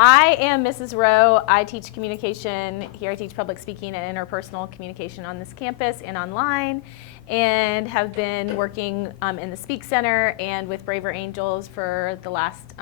I am Mrs. Rowe. I teach communication here. I teach public speaking and interpersonal communication on this campus and online, and have been working in the Speak Center and with Braver Angels for the last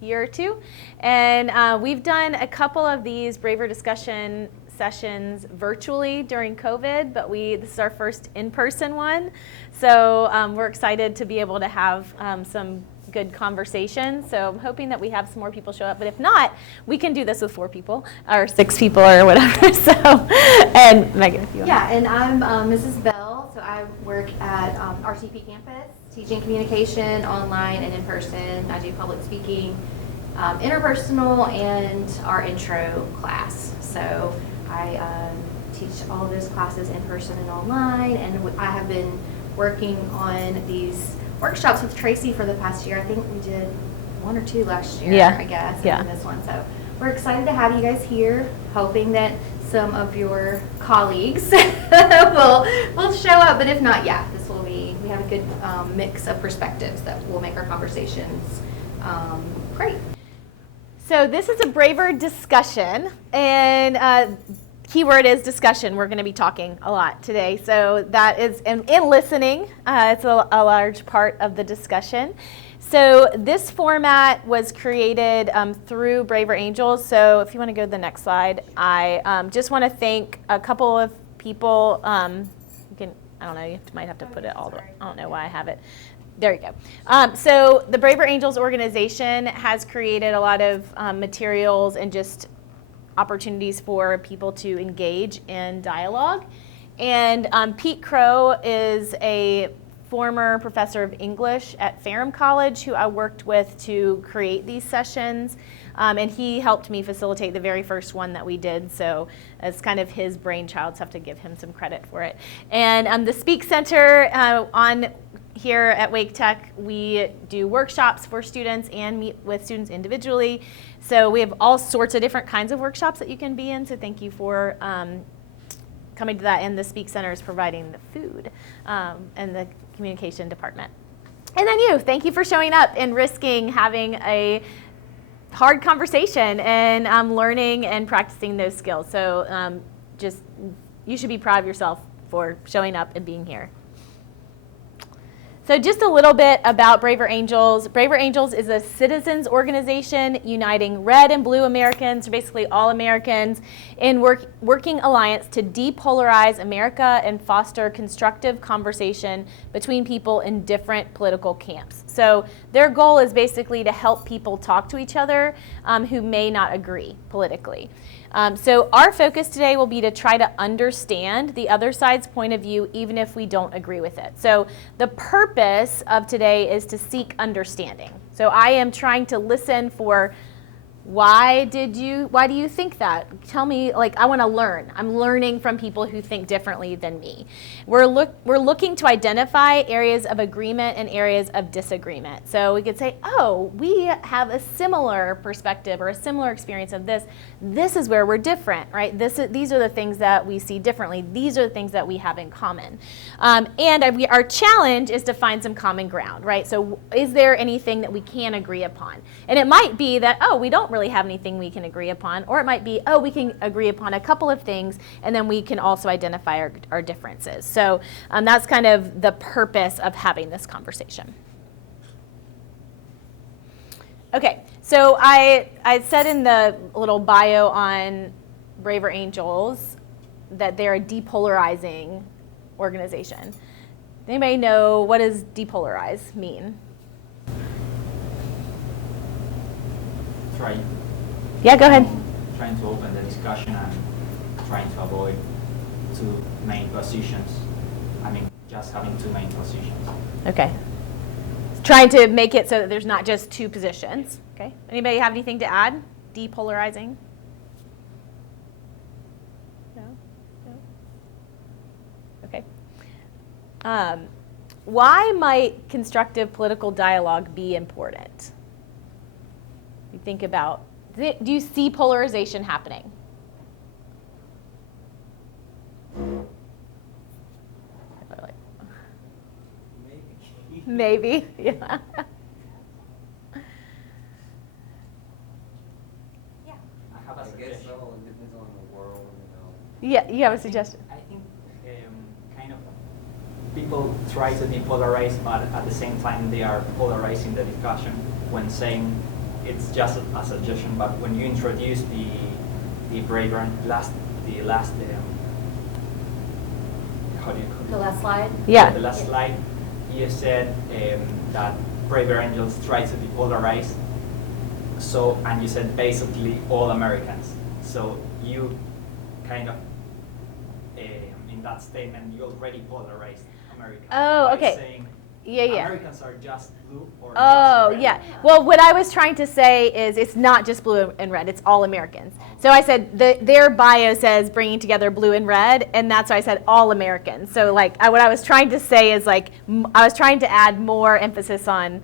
year or two. And we've done a couple of these Braver discussion sessions virtually during COVID, but this is our first in-person one. So we're excited to be able to have some good conversation. So I'm hoping that we have some more people show up, but if not, we can do this with 4 people or 6 people or whatever. So, and Megan, if you want. Yeah, and I'm Mrs. Bell. So I work at RTP campus, teaching communication online and in person. I do public speaking, interpersonal, and our intro class. So I teach all of those classes in person and online, and I have been working on these workshops with Tracy for the past year. I think we did 1 or 2 last year, I guess, and this one. So we're excited to have you guys here, hoping that some of your colleagues will show up. But if not, we have a good mix of perspectives that will make our conversations great. So this is a Braver discussion, and keyword is discussion. We're going to be talking a lot today. So that is, and listening, it's a large part of the discussion. So this format was created through Braver Angels. So if you want to go to the next slide, I just want to thank a couple of people. I don't know, you might have to put it all the way. I don't know why I have it. There you go. So the Braver Angels organization has created a lot of materials and just opportunities for people to engage in dialogue. And Pete Crow is a former professor of English at Ferrum College who I worked with to create these sessions. And he helped me facilitate the very first one that we did. So it's kind of his brainchild, so I have to give him some credit for it. And the Speak Center here at Wake Tech, we do workshops for students and meet with students individually. So we have all sorts of different kinds of workshops that you can be in. So thank you for coming to that. And the Speak Center is providing the food and the communication department. And then thank you for showing up and risking having a hard conversation and learning and practicing those skills. So you should be proud of yourself for showing up and being here. So just a little bit about Braver Angels. Braver Angels is a citizens organization uniting red and blue Americans, basically all Americans, in working alliance to depolarize America and foster constructive conversation between people in different political camps. So their goal is basically to help people talk to each other who may not agree politically. So our focus today will be to try to understand the other side's point of view, even if we don't agree with it. So the purpose of today is to seek understanding. So I am trying to listen for why do you think that? Tell me, I want to learn. I'm learning from people who think differently than me. We're looking to identify areas of agreement and areas of disagreement. So we could say, oh, we have a similar perspective or a similar experience of this. This is where we're different, right? These are the things that we see differently. These are the things that we have in common. Our challenge is to find some common ground, right? So is there anything that we can agree upon? And it might be that, we don't really have anything we can agree upon, or it might be, we can agree upon a couple of things, and then we can also identify our differences. So that's kind of the purpose of having this conversation. Okay, so I said in the little bio on Braver Angels that they're a depolarizing organization. Does anybody know what does depolarize mean? Yeah, go ahead. Trying to open the discussion and trying to avoid 2 main positions. Just having 2 main positions. Okay. Trying to make it so that there's not just 2 positions. Okay. Anybody have anything to add? Depolarizing? No? Okay. Why might constructive political dialogue be important? You think about, do you see polarization happening? Maybe, yeah. Yeah, you have a suggestion. I think kind of people try to be polarized, but at the same time they are polarizing the discussion when saying it's just a suggestion. But when you introduce the braver the last how do you call it? The last slide? Yeah. The last slide, you said that braver angels try to be polarized. So, and you said basically all Americans. So you kind of, in that statement, you already polarized Americans. Oh, by okay. saying Yeah. Americans are just blue or Oh, just red. yeah. Well, what I was trying to say is it's not just blue and red, it's all Americans. So I said their bio says bringing together blue and red, and that's why I said all Americans. So like what I was trying to say is like I was trying to add more emphasis on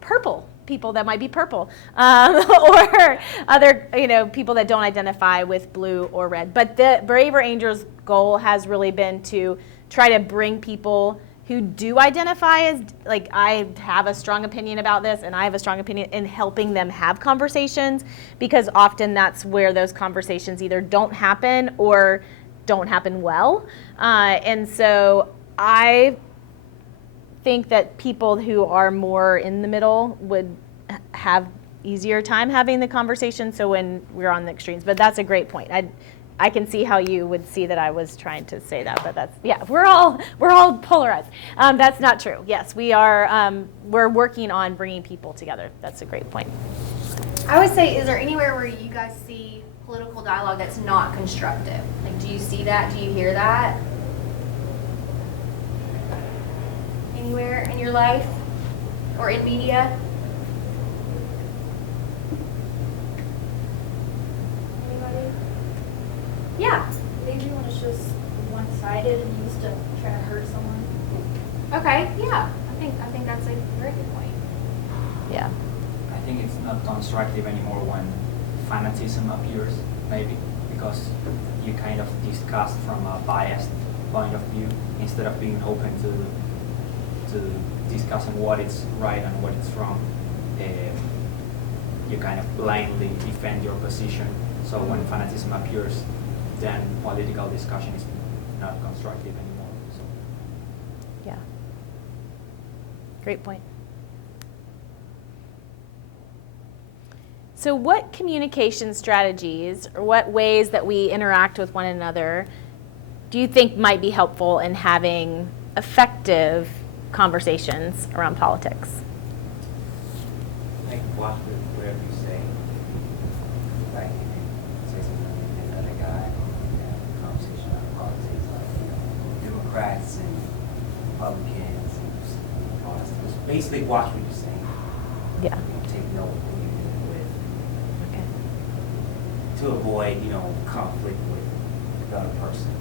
purple people that might be purple or other people that don't identify with blue or red. But the Braver Angels goal has really been to try to bring people who do identify as, like, I have a strong opinion about this and I have a strong opinion in helping them have conversations, because often that's where those conversations either don't happen or don't happen well. And so I think that people who are more in the middle would have easier time having the conversation, so when we're on the extremes. But that's a great point. I can see how you would see that I was trying to say that, but that's, yeah, we're all polarized. That's not true. Yes, we are. We're working on bringing people together. That's a great point. I would say, is there anywhere where you guys see political dialogue that's not constructive? Like, do you see that? Do you hear that? Anywhere in your life or in media? Anybody? Yeah. Maybe when it's just one-sided and used to try to hurt someone. Okay. Yeah. I think that's a very good point. Yeah. I think it's not constructive anymore when fanatism appears, maybe, because you kind of discuss from a biased point of view instead of being open to discussing what is right and what is wrong. You kind of blindly defend your position. So when fanatism appears, then political discussion is not constructive anymore. So. Yeah. Great point. So what communication strategies or what ways that we interact with one another do you think might be helpful in having effective conversations around politics? Like, watch whatever you say. Like, if you say something to another guy, have a conversation about politics, like, Democrats and Republicans and all that stuff. Just basically watch what you're saying. Yeah. Take note who you're dealing with Okay. to avoid, conflict with the other person.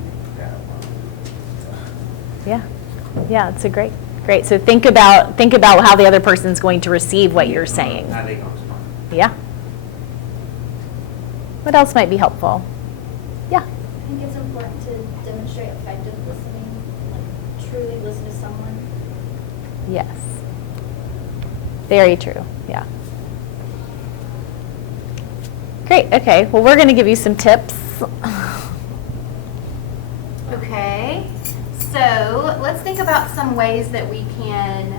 Yeah. Yeah, it's a great. So think about how the other person's going to receive what you're saying. How they gonna respond? Yeah. What else might be helpful? Yeah. I think it's important to demonstrate effective listening, like truly listen to someone. Yes. Very true. Yeah. Great. Okay. Well, we're going to give you some tips. Okay. So let's think about some ways that we can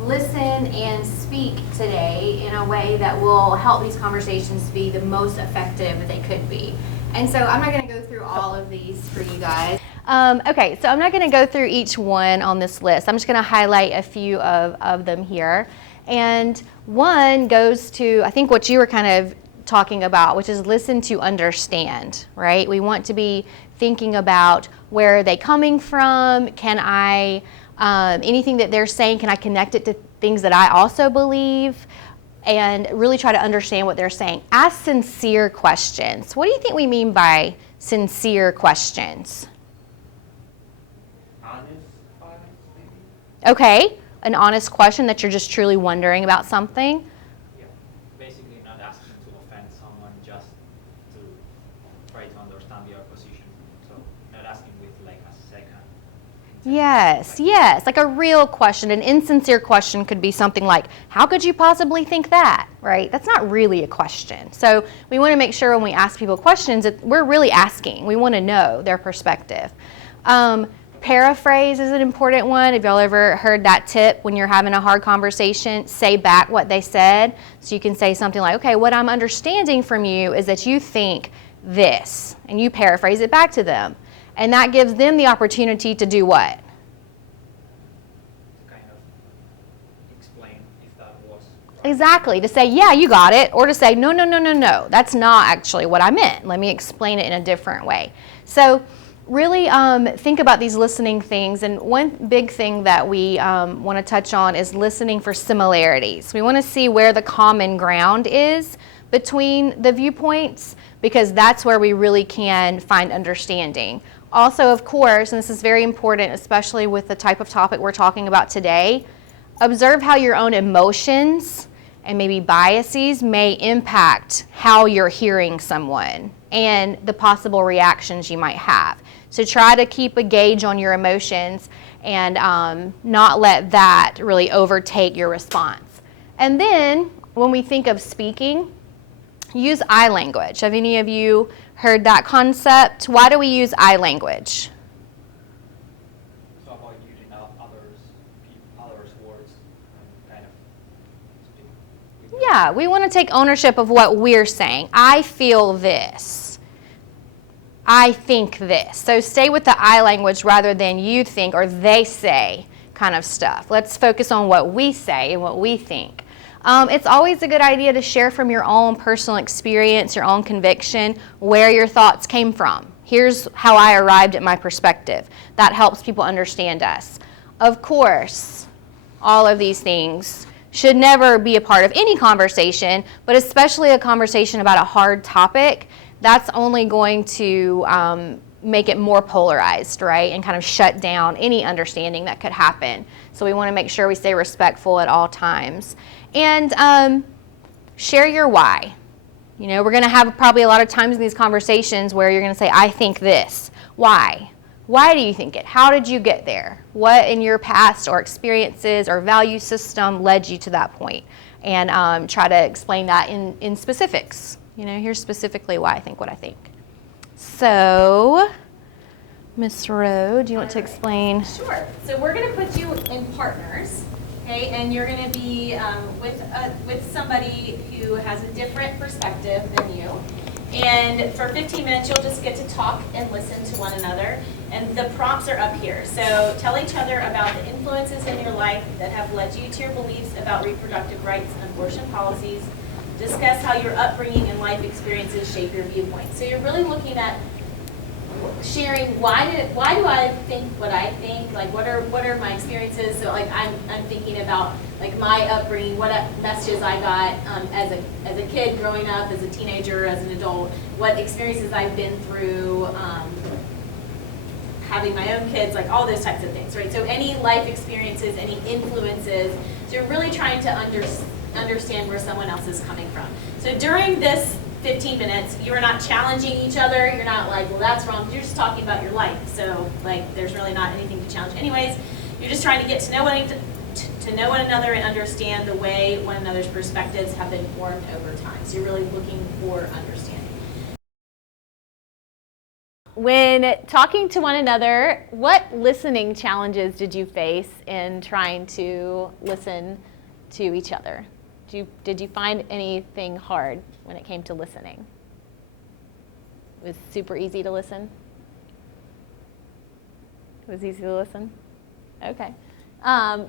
listen and speak today in a way that will help these conversations be the most effective that they could be. And so I'm not going to go through all of these for you guys. Okay, so I'm not going to go through each one on this list. I'm just going to highlight a few of them here. And one goes to, I think, what you were kind of talking about, which is listen to understand, right? We want to be thinking about where are they coming from? Can I, anything that they're saying, can I connect it to things that I also believe? And really try to understand what they're saying. Ask sincere questions. What do you think we mean by sincere questions? Honest, maybe? Okay, an honest question that you're just truly wondering about something. Yeah, basically not asking to offend someone, just to try to understand your position. So not asking with like a second Yes, yes, like a real question. An insincere question could be something like, how could you possibly think that, right? That's not really a question. So we want to make sure when we ask people questions that we're really asking. We want to know their perspective. Paraphrase is an important one. Have y'all ever heard that tip when you're having a hard conversation? Say back what they said. So you can say something like, okay, what I'm understanding from you is that you think this, and you paraphrase it back to them. And that gives them the opportunity to do what? To kind of explain if that was right. Exactly, to say, yeah, you got it, or to say, no, no, no, no, no, that's not actually what I meant. Let me explain it in a different way. So really think about these listening things, and one big thing that we want to touch on is listening for similarities. We want to see where the common ground is between the viewpoints, because that's where we really can find understanding. Also, of course, and this is very important, especially with the type of topic we're talking about today, observe how your own emotions and maybe biases may impact how you're hearing someone and the possible reactions you might have. So try to keep a gauge on your emotions and not let that really overtake your response. And then when we think of speaking, use I language. Have any of you heard that concept? Why do we use I language? So about using others' words and kind of speak with them. Yeah, we want to take ownership of what we're saying. I feel this. I think this. So stay with the I language rather than you think or they say kind of stuff. Let's focus on what we say and what we think. It's always a good idea to share from your own personal experience, your own conviction, where your thoughts came from. Here's how I arrived at my perspective. That helps people understand us. Of course, all of these things should never be a part of any conversation, but especially a conversation about a hard topic. That's only going to make it more polarized, right? And kind of shut down any understanding that could happen. So we want to make sure we stay respectful at all times. And share your why. You know, we're going to have probably a lot of times in these conversations where you're going to say, I think this. Why? Why do you think it? How did you get there? What in your past or experiences or value system led you to that point? And try to explain that in specifics. You know, here's specifically why I think what I think. So, Miss Rowe, do you want to explain? Sure. So we're going to put you in partners, okay? And you're going to be with somebody who has a different perspective than you. And for 15 minutes, you'll just get to talk and listen to one another. And the prompts are up here. So tell each other about the influences in your life that have led you to your beliefs about reproductive rights and abortion policies. Discuss how your upbringing and life experiences shape your viewpoint. So you're really looking at sharing why do I think what I think, like what are my experiences. So like I'm thinking about like my upbringing, what messages I got as a kid growing up, as a teenager, as an adult, what experiences I've been through, having my own kids, like all those types of things, right? So any life experiences, any influences. So you're really trying to understand where someone else is coming from. So during this 15 minutes, you are not challenging each other. You're not like, well, that's wrong. You're just talking about your life. So like, there's really not anything to challenge. Anyways, you're just trying to get to know one another and understand the way one another's perspectives have been formed over time. So you're really looking for understanding. When talking to one another, what listening challenges did you face in trying to listen to each other? Did you find anything hard when it came to listening? It was super easy to listen? It was easy to listen? Okay.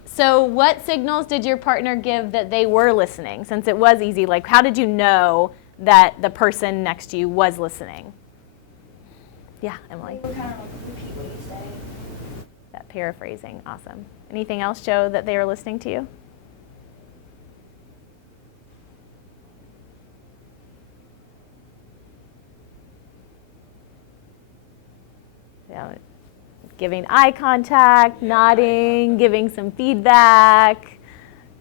So what signals did your partner give that they were listening? Since it was easy, like how did you know that the person next to you was listening? Yeah, Emily. We kind of repeat what you say. That paraphrasing, awesome. Anything else show that they were listening to you? Yeah, giving eye contact, nodding, giving some feedback,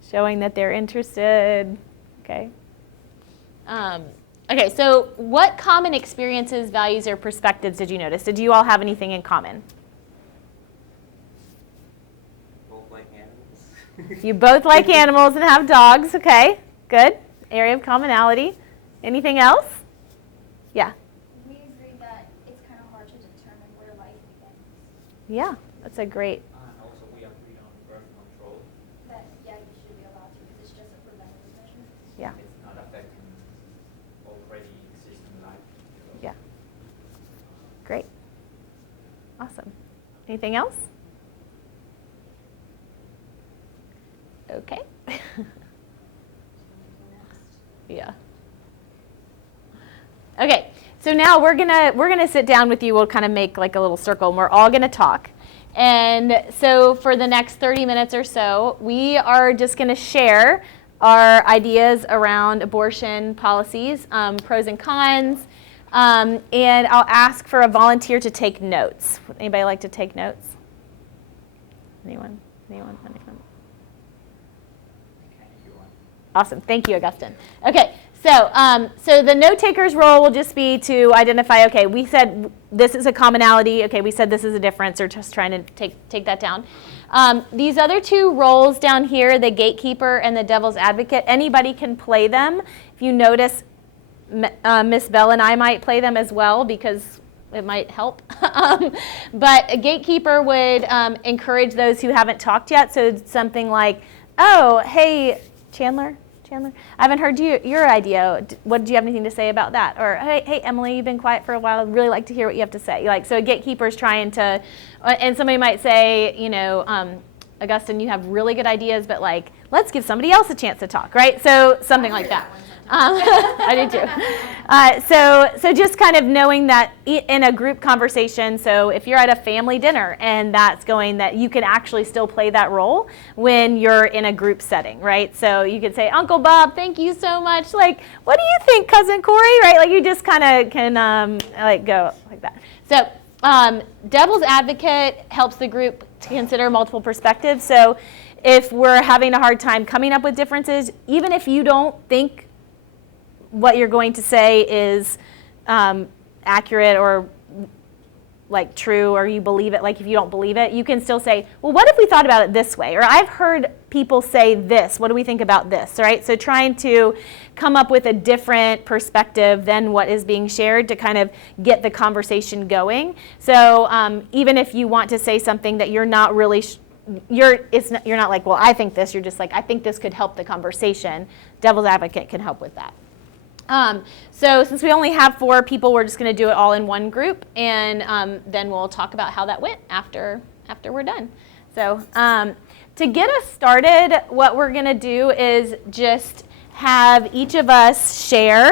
showing that they're interested. Okay. Okay, so what common experiences, values, or perspectives did you notice? Did you all have anything in common? both like animals. You both like animals and have dogs. Okay, good. Area of commonality. Anything else? Yeah. We agree that it's kind of hard to determine where life begins. Yeah, that's a great. And also we agree on birth control. That, yeah, you should be allowed to because it's just a preventative measure. Yeah. It's not affecting already existing life. Yeah. Great. Awesome. Anything else? Okay. Yeah. Okay. So now we're gonna sit down with you. We'll kind of make like a little circle, and we're all gonna talk. And so for the next 30 minutes or so, we are just gonna share our ideas around abortion policies, pros and cons, and I'll ask for a volunteer to take notes. Would anybody like to take notes? Anyone? Anyone? Awesome. Thank you, Augustine. Okay, so the note taker's role will just be to identify, okay, we said this is a commonality. Okay, we said this is a difference, or just trying to take that down. These other two roles down here, the gatekeeper and the devil's advocate, anybody can play them. If you notice, Miss Bell and I might play them as well because it might help. But a gatekeeper would encourage those who haven't talked yet. So something like, oh, hey, Chandler, I haven't heard your idea. What do you have anything to say about that? Or hey, Emily, you've been quiet for a while. I'd really like to hear what you have to say. Like, so a gatekeeper is trying to, and somebody might say, Augustine, you have really good ideas, but like, let's give somebody else a chance to talk, right? So something like that. I do too. So just kind of knowing that in a group conversation, so if you're at a family dinner and that's going, that you can actually still play that role when you're in a group setting, right? So you could say, Uncle Bob, thank you so much. Like, what do you think, Cousin Corey? Right? Like you just kind of can like go like that. So devil's advocate helps the group to consider multiple perspectives. So if we're having a hard time coming up with differences, even if you don't think what you're going to say is accurate or like true, or you believe it, like if you don't believe it, you can still say, well, what if we thought about it this way? Or I've heard people say this, what do we think about this, right? So trying to come up with a different perspective than what is being shared to kind of get the conversation going. So even if you want to say something that you're not really you're not like, well, I think this, you're just like, I think this could help the conversation. Devil's advocate can help with that. So since we only have 4 people, we're just going to do it all in one group, and then we'll talk about how that went after we're done. So to get us started, what we're going to do is just have each of us share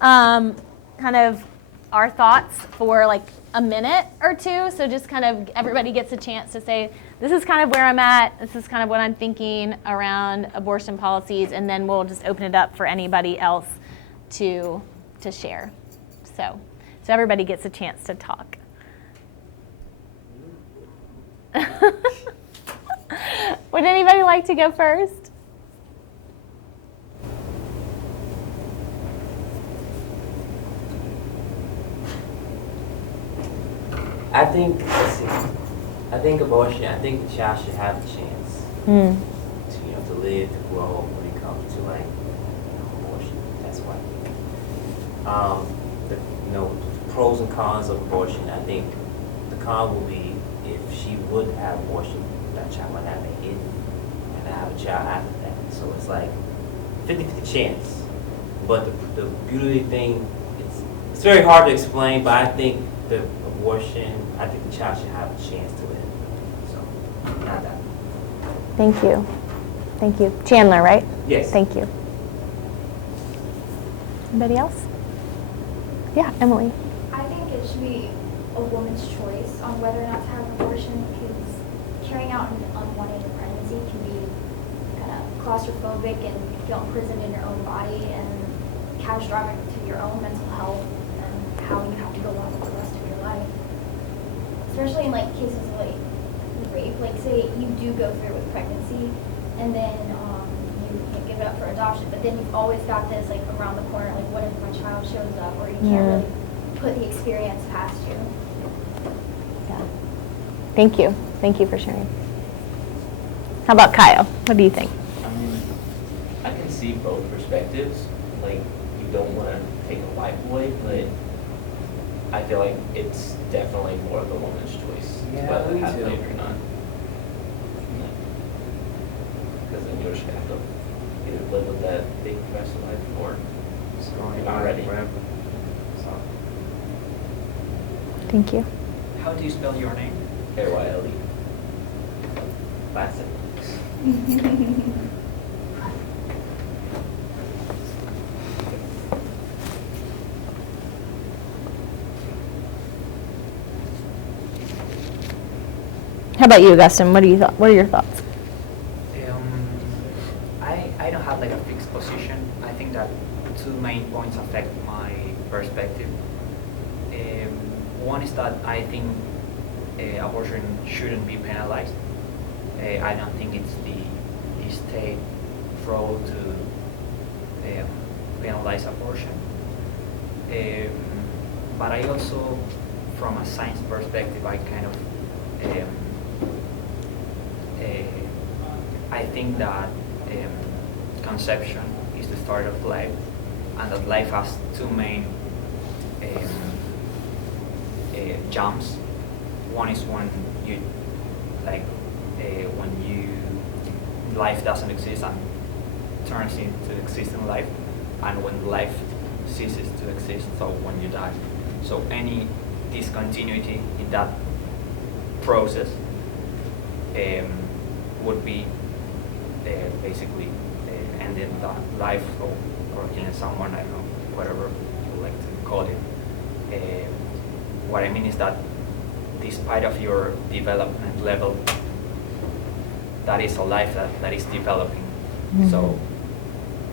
kind of our thoughts for like a minute or two. So just kind of everybody gets a chance to say, this is kind of where I'm at, this is kind of what I'm thinking around abortion policies, and then we'll just open it up for anybody else to share. So everybody gets a chance to talk. Would anybody like to go first? I think abortion, I think the child should have a chance to live, to grow when it comes to like abortion. That's what I think. The pros and cons of abortion, I think the con will be if she would have abortion, that child might have a hit and have a child after that. So it's like 50-50 chance. But the beauty thing, it's very hard to explain, but I think the abortion, I think the child should have a chance to live. So, not that. Thank you. Thank you. Chandler, right? Yes. Thank you. Anybody else? Yeah, Emily. I think it should be a woman's choice on whether or not to have an abortion, because carrying out an unwanted pregnancy can be kind of claustrophobic and feel imprisoned in your own body and catastrophic to your own mental health and how you have to go on with the rest of your life. Especially in like cases of like rape, like say you do go through with pregnancy and then you can't give it up for adoption, but then you've always got this like around the corner, like what if my child shows up, or you can't really put the experience past you. Yeah. Thank you. Thank you for sharing. How about Kyle? What do you think? I can see both perspectives. Like, you don't want to take a life away, but I feel like it's definitely more of the woman's choice Yeah, whether me to have too. a baby or not. Because then you'll just have to either live with that big rest of life or It's going you're not ready. forever. So, Thank you. How do you spell your name? AYLE. Classic. How about you, Augustine? What are your thoughts? I don't have like a fixed position. I think that two main points affect my perspective. One is that I think abortion shouldn't be penalized. I don't think it's the state role to penalize abortion. But I also, from a science perspective, I kind of I think that conception is the start of life, and that life has two main jumps. One is when you life doesn't exist and turns into existing life, and when life ceases to exist, so when you die. So any discontinuity in that process would be basically ending the life or killing someone, I don't know, whatever you would like to call it. What I mean is that despite of your development level, that is a life that is developing. Mhm. So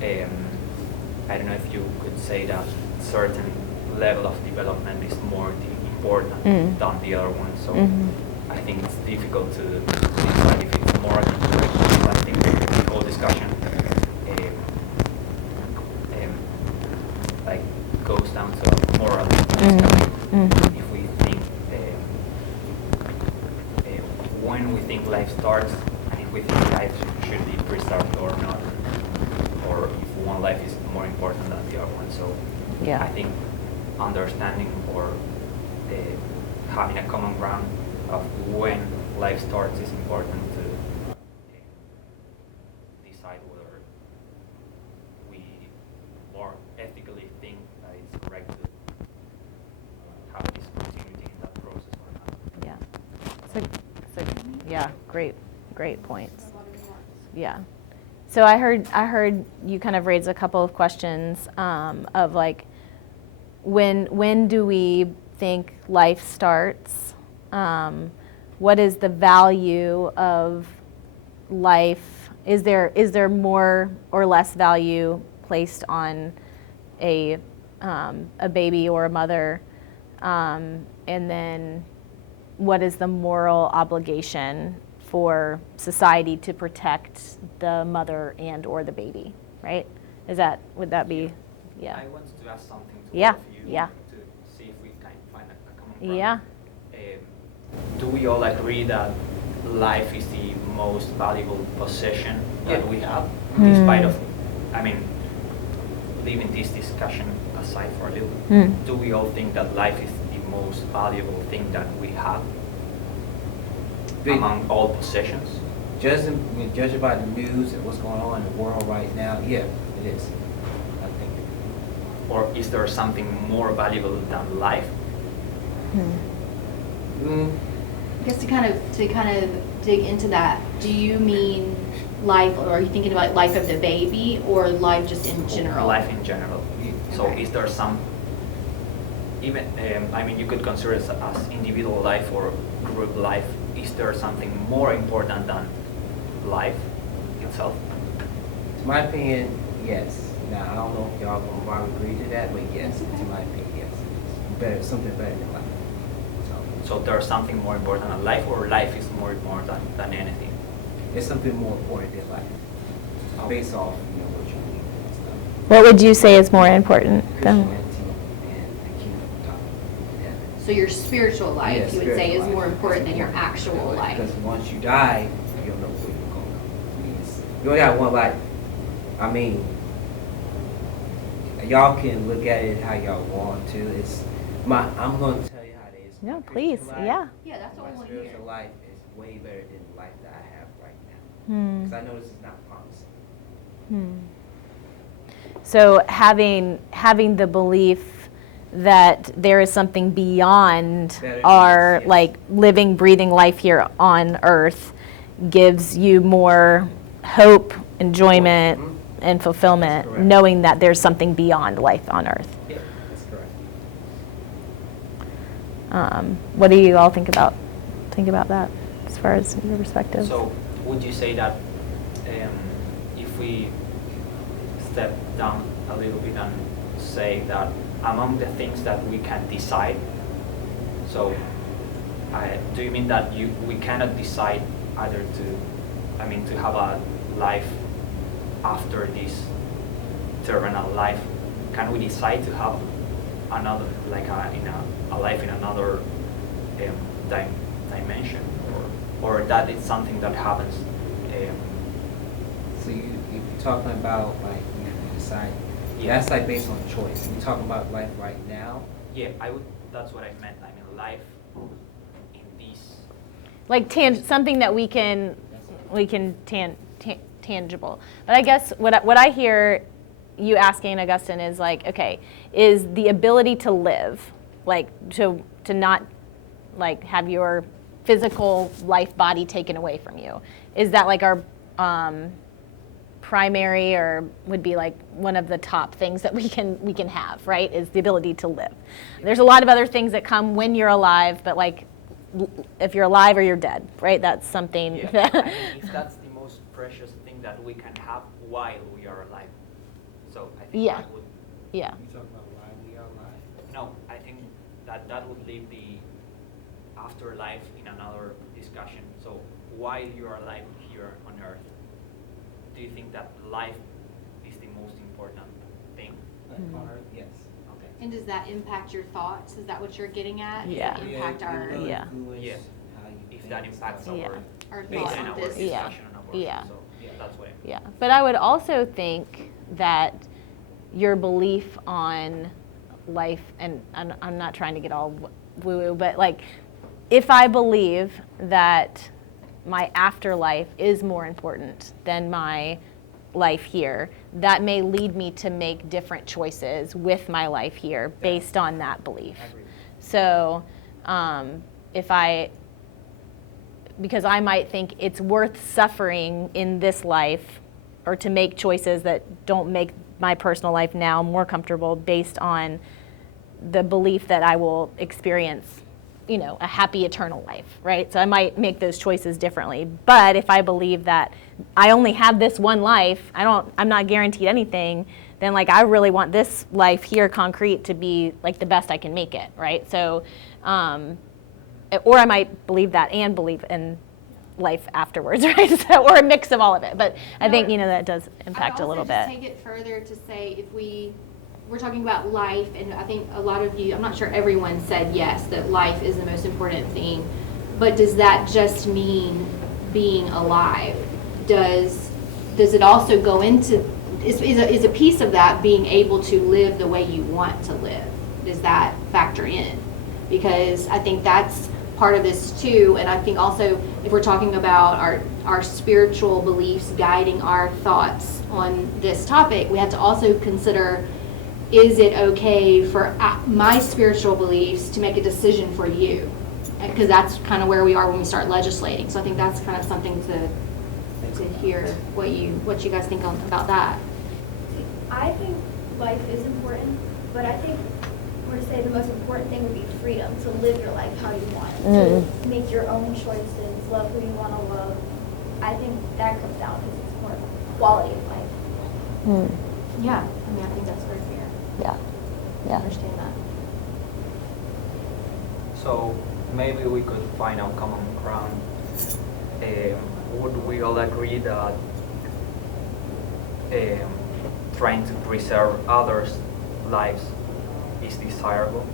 I don't know if you could say that certain level of development is more important than the other one. So I think it's difficult to decide if it's more important. I think the whole discussion like goes down to moral discussion. If we think when we think life starts, and if we think life should be pre-started or not, or if one life is more important than the other one. So Yeah. I think understanding or having a common ground of when life starts is important to decide whether we more ethically think that it's correct to have this continuity in that process or not. Yeah. So yeah, great points. Yeah. So I heard you kind of raise a couple of questions of like, when do we think life starts? What is the value of life? Is there more or less value placed on a baby or a mother? And then what is the moral obligation for society to protect the mother and or the baby, right? Would that be, yeah. I wanted to ask something to Yeah, all of you yeah. to see if we can find a common ground. Yeah. Do we all agree that life is the most valuable possession that we have? Despite of, I mean, leaving this discussion aside for a little, do we all think that life is the most valuable thing that we have among all possessions? Judging by the news and what's going on in the world right now, yeah, it is. I think. Or is there something more valuable than life? I guess to kind of dig into that, do you mean life, or are you thinking about life of the baby, or life just in general? Life in general. So Okay. is there some, even, I mean, you could consider it as individual life or group life. Is there something more important than life itself? To my opinion, yes. Now, I don't know if y'all gonna probably agree to that, but yes, to my opinion, yes. Something better than life. So there's something more important than life, or life is more important than anything? It's something more important than life, based off, what you believe in and stuff. What would you say is more important than? Christianity and the kingdom of God. Yeah. So your spiritual life, Yeah, you would say, is spiritual more life important than your more actual life. Because once you die, you'll know where you're going. You only got one life. I mean, y'all can look at it how y'all want to. I'm going to tell you how it is. No, My please. Christian life, Yeah. Yeah, that's what my we want to hear. spiritual life is way better than the life that I have right now. Because I know this is not promising. So having the belief that there is something beyond Better than our this, yes. like living, breathing life here on earth gives you more hope, enjoyment, Mhm. and fulfillment, That's correct. knowing that there's something beyond life on earth. Yeah, that's correct. What do you all think about that as far as your perspective? So would you say that if we step down a little bit and say that among the things that we can decide, so do you mean that we cannot decide either to have a life after this terminal life? Can we decide to have another, like a life in another dimension, or that it's something that happens? So you're talking about like you decide. Yeah. That's like based on choice. You're talking about life right now. Yeah, that's what I meant. I mean, life in this. Like something that we can tangible. But I guess what I hear you asking, Augustine, is like, okay, is the ability to live, like to not like have your physical life body taken away from you, is that like our primary, or would be like one of the top things that we can have, right? Is the ability to live. There's a lot of other things that come when you're alive, but like if you're alive or you're dead, right? That's something. Yeah. I mean, if that's the most precious thing that we can have while we are alive, so I think Yeah. that would. Yeah. You talking about why we are alive? No, I think that would leave the afterlife in another discussion. So while you are alive here on Earth, do you think that life is the most important thing? On Earth, yes. Okay. And does that impact your thoughts? Is that what you're getting at? Does Yeah. that impact our Yeah. Yeah. If that impacts our Yeah. our based thoughts on on our this? Yeah. discussion on abortion. Yeah. So that's what. Yeah, but I would also think that your belief on life, and I'm not trying to get all woo-woo, but like if I believe that my afterlife is more important than my life here, that may lead me to make different choices with my life here based on that belief. I agree. So because I might think it's worth suffering in this life, or to make choices that don't make my personal life now more comfortable based on the belief that I will experience, a happy eternal life, right? So I might make those choices differently. But if I believe that I only have this one life, I'm not guaranteed anything, then like I really want this life here concrete to be like the best I can make it, right? So, or I might believe that and believe in life afterwards, right? So, or a mix of all of it. But I think that does impact a little I would also bit. just take it further to say if we're talking about life, and I think a lot of you, I'm not sure everyone said yes, that life is the most important thing, but does that just mean being alive? Does it also go into, is a piece of that being able to live the way you want to live? Does that factor in? Because I think that's part of this too, and I think also if we're talking about our spiritual beliefs guiding our thoughts on this topic, we have to also consider, is it okay for my spiritual beliefs to make a decision for you? Because that's kind of where we are when we start legislating. So I think that's kind of something to hear what you guys think about that. I think life is important, but I think we're to say the most important thing would be freedom to live your life how you want, to make your own choices, love who you want to love. I think that comes down because it's more quality of life. Yeah, I think that's very fair. Yeah. I Yeah. understand that. So maybe we could find a common ground. Would we all agree that trying to preserve others' lives is desirable?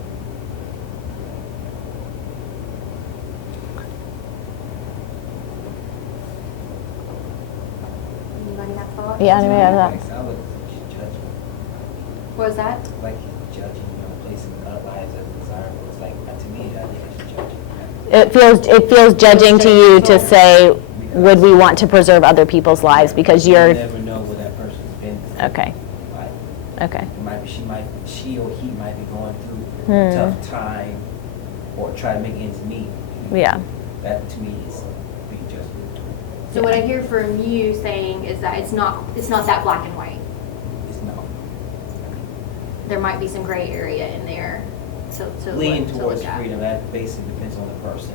Anybody have thoughts? Yeah, anybody have that? Like, sounds like she's judging. What was that? Like he's judging, placing our lives as desirable. It's like, to me, I think she's judging. It feels judging to you to say, would we want to preserve other people's lives because You you're, never know what that person's been through. okay, Like, okay. it might be, she or he might be going through Hmm. a tough time or try to make ends meet. Yeah. That to me is being judged. So what I hear from you saying is that it's not that black and white. It's no. There might be some gray area in there to Lean look towards at. freedom, that basically depends on the person.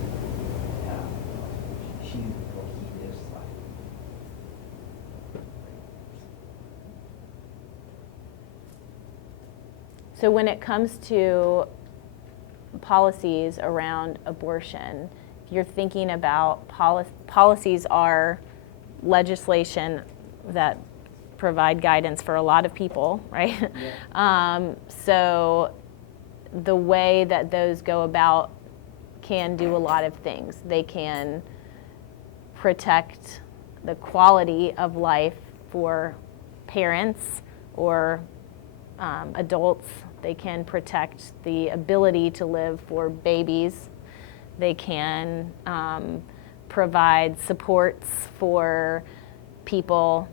She or he lives life. So when it comes to policies around abortion, if you're thinking about policies are legislation that provide guidance for a lot of people, right? So the way that those go about can do a lot of things. They can protect the quality of life for parents or adults. They can protect the ability to live for babies. They can provide supports for people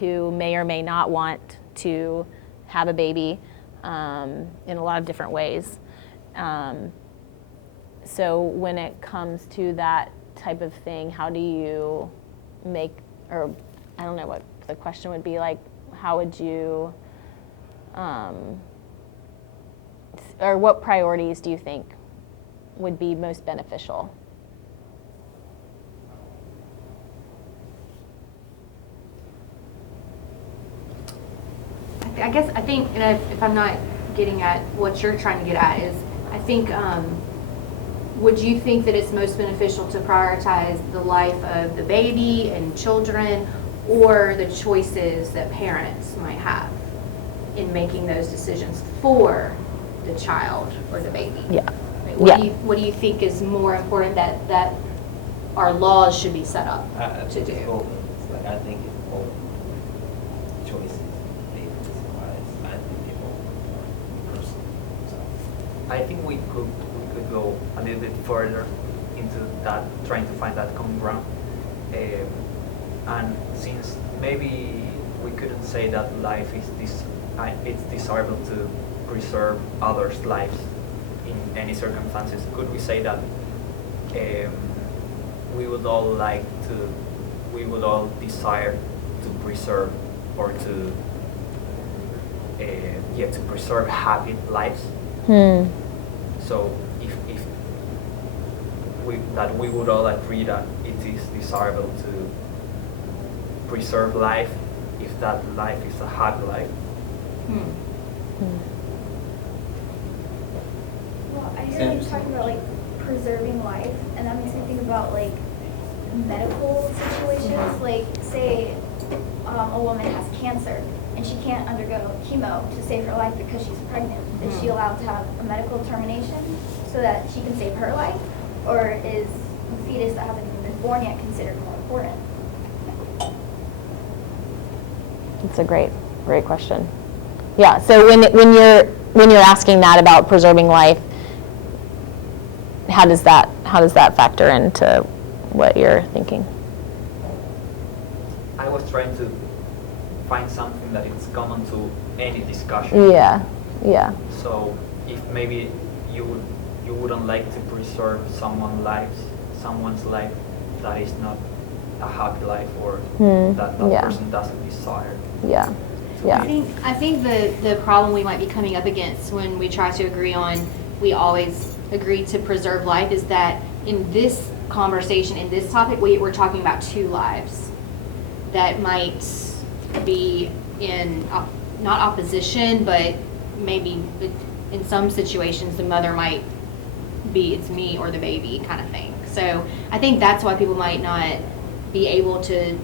who may or may not want to have a baby in a lot of different ways. So when it comes to that type of thing, how do you make, or I don't know what the question would be, like, how would you, or what priorities do you think would be most beneficial? I think, and if I'm not getting at what you're trying to get at, is I think, would you think that it's most beneficial to prioritize the life of the baby and children, or the choices that parents might have in making those decisions for the child or the baby? Yeah. Right, Yeah. What do you think is more important that our laws should be set up I to think it's do? both. It's like, I think it's both choices. I think they're both important personally. So. I think we could go a little bit further into that, trying to find that common ground. And since maybe we couldn't say that life is it's desirable to preserve others' lives in any circumstances, could we say that we would all desire to preserve or to preserve happy lives? So if we would all agree that it is desirable to preserve life, if that life is a happy life. Well, I hear you talking about like preserving life, and that makes me think about like medical situations. Like, say a woman has cancer and she can't undergo chemo to save her life because she's pregnant. Is she allowed to have a medical termination so that she can save her life, or is the fetus that hasn't even been born yet considered more important? That's a great question. Yeah. So when you're asking that about preserving life, how does that factor into what you're thinking? I was trying to find something that is common to any discussion. Yeah. Yeah. So if maybe you wouldn't like to preserve someone's life that is not a happy life, or that yeah. person doesn't desire. Yeah. Yeah. I think the problem we might be coming up against when we try to agree on, we always agree to preserve life, is that in this conversation, in this topic, we're talking about two lives that might be in, not opposition, but maybe in some situations the mother might be, it's me or the baby kind of thing. So I think that's why people might not be able to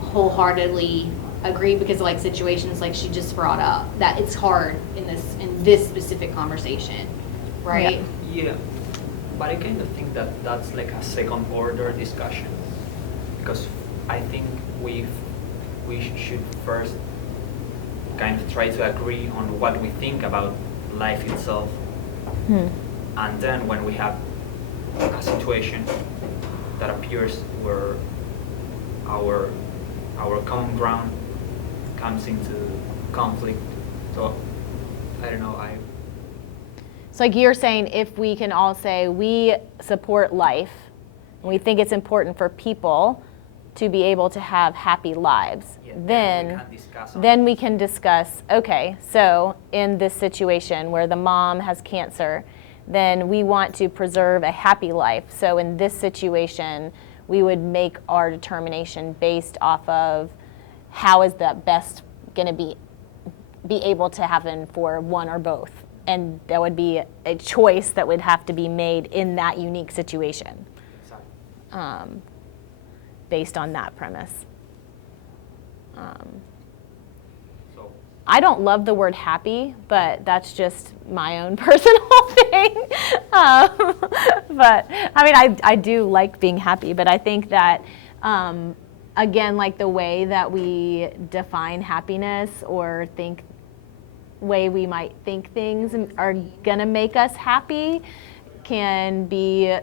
wholeheartedly agree, because like situations like she just brought up, that it's hard in this specific conversation, right? Yeah, but I kind of think that that's like a second order discussion, because I think we should first kind of try to agree on what we think about life itself. And then when we have a situation that appears where our common ground comes into conflict. So I don't know, So like you're saying, if we can all say we support life, and we think it's important for people to be able to have happy lives, yeah, then we can discuss, okay, so in this situation where the mom has cancer, then we want to preserve a happy life. So in this situation, we would make our determination based off of how is that best going to be able to happen for one or both. And that would be a choice that would have to be made in that unique situation, based on that premise. so I don't love the word happy, but that's just my own personal thing. But I mean, I do like being happy, but I think that, again, like the way that we define happiness or way we might think things are gonna make us happy can be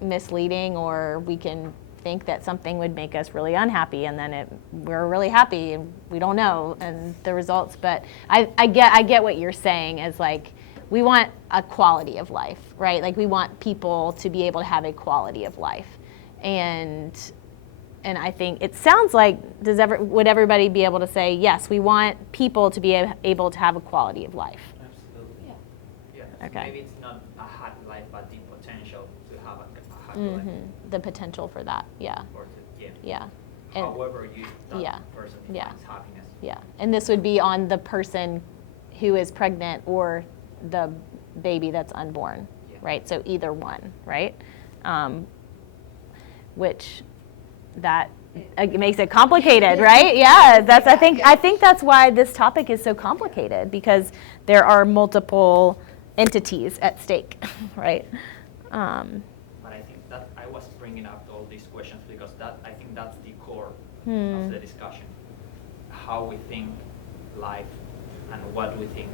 misleading, or we can think that something would make us really unhappy and then we're really happy and we don't know and the results. But I get what you're saying is like we want a quality of life, right? Like we want people to be able to have a quality of life. And I think it sounds like would everybody be able to say, yes, we want people to be able to have a quality of life? absolutely. Yeah. So Okay. maybe it's not a happy life, but the potential to have a happy life. The potential for that, yeah, Or to, yeah. And, however that yeah, person yeah. defines happiness. yeah, and this would be on the person who is pregnant or the baby that's unborn, Yeah. right? So either one, right? Which that makes it complicated, right? Yeah, I think that's why this topic is so complicated, because there are multiple entities at stake, right? But I think that I was bringing up all these questions because I think that's the core of the discussion. How we think life and what we think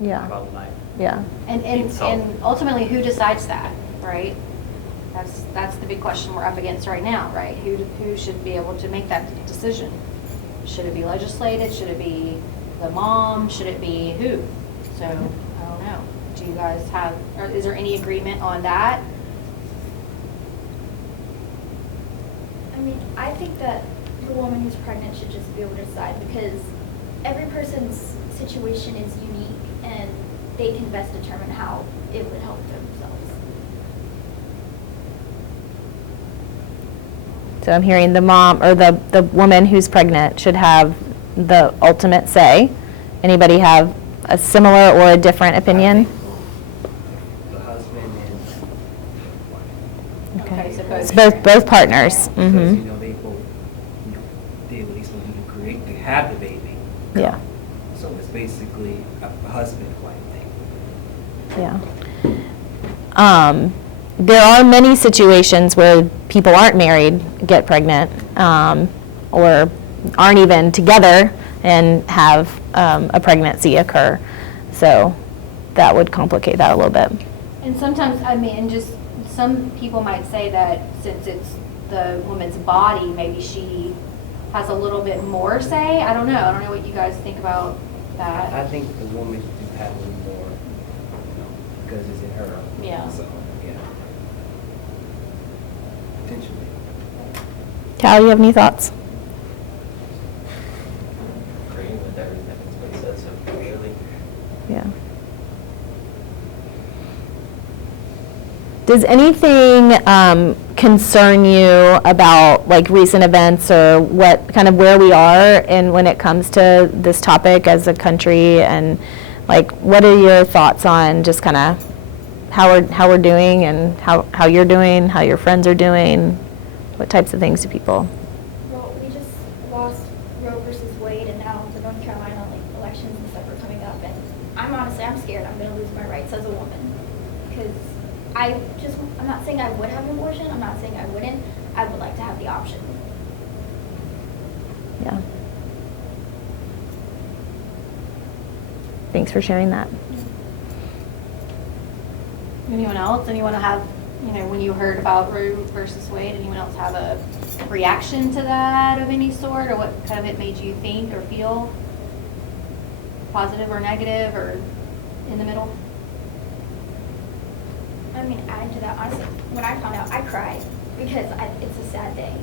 Yeah, about life. yeah, And So- and ultimately, who decides that, right? That's the big question we're up against right now, right? Who should be able to make that decision? Should it be legislated? Should it be the mom? Should it be who? So, I don't know. Do you guys have, or is there any agreement on that? I mean, I think that the woman who's pregnant should just be able to decide, because every person's situation is unique and they can best determine how it would help themselves. So I'm hearing the mom or the woman who's pregnant should have the ultimate say. Anybody have a similar or a different opinion? The husband and Okay, so It's both partners. because, you know, they both, you know, did what he's supposed to do to create, to have the baby. Yeah. So it's basically a husband-wife thing. Yeah. There are many situations where people aren't married, get pregnant, or aren't even together and have a pregnancy occur. So that would complicate that a little bit. And sometimes, I mean, just some people might say that since it's the woman's body, maybe she has a little bit more say. I don't know. I don't know what you guys think about that. I think the woman do have a little more, you know, because it's in her. Yeah. So, yeah. Potentially. Cal, you have any thoughts? Agreeing with everything that's been said so clearly. Yeah. Does anything concern you about like recent events or what kind of where we are and when it comes to this topic as a country, and like what are your thoughts on just kind of how we're doing and how you're doing, how your friends are doing, what types of things do people? Well, we just lost Roe versus Wade, and now the North Carolina elections and stuff are coming up, and I'm scared I'm going to lose my rights as a woman, because I'm not saying I would have an abortion, I'm not saying I wouldn't, I would like to have the option. Yeah. Thanks for sharing that. Anyone else? Anyone have, when you heard about Roe versus Wade, anyone else have a reaction to that of any sort, or what kind of it made you think or feel? Positive or negative or in the middle? I mean, adding to that, honestly, when I found out, I cried because it's a sad day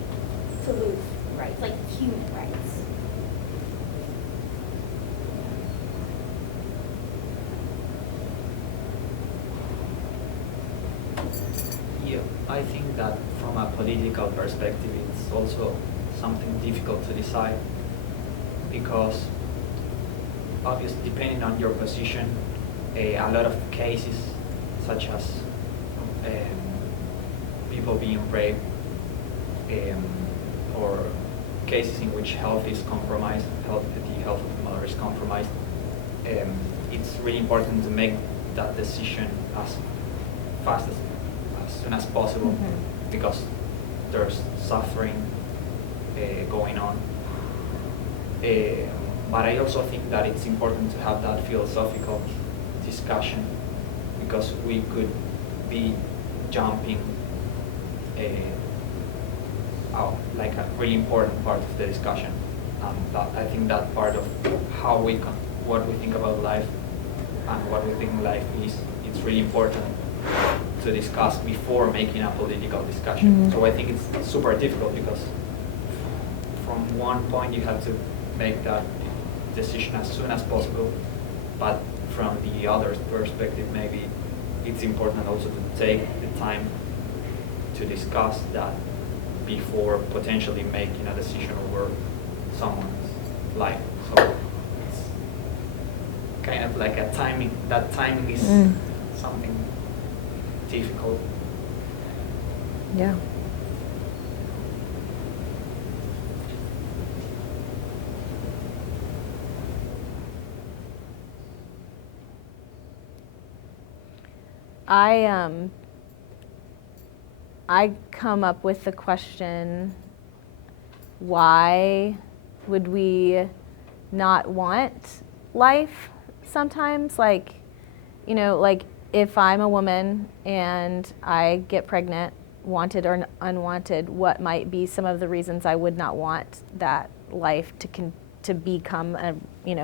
to lose rights, like human rights. Yeah, I think that from a political perspective, it's also something difficult to decide because obviously depending on your position, a lot of cases such as people being raped or cases in which health is compromised, the health of the mother is compromised, it's really important to make that decision as fast as soon as possible because there's suffering going on. But I also think that it's important to have that philosophical discussion because we could be jumping out like a really important part of the discussion. I think that part of what we think about life and what we think life is, it's really important to discuss before making a political discussion. So I think it's super difficult because from one point you have to make that decision as soon as possible, but from the other perspective maybe it's important also to take the time to discuss that before potentially making a decision over someone's life. So it's kind of like a timing, that timing is something difficult. Yeah. I come up with the question, why would we not want life sometimes? Like if I'm a woman and I get pregnant, wanted or unwanted, what might be some of the reasons I would not want that life to become a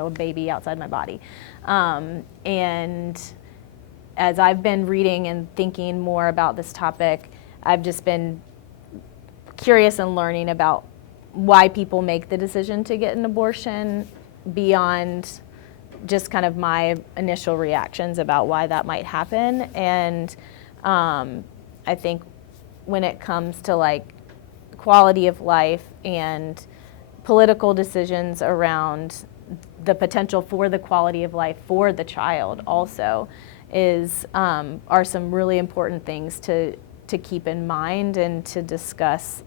baby outside my body? And as I've been reading and thinking more about this topic, I've just been curious and learning about why people make the decision to get an abortion beyond just kind of my initial reactions about why that might happen. And I think when it comes to like quality of life and political decisions around the potential for the quality of life for the child also are some really important things to keep in mind and to discuss,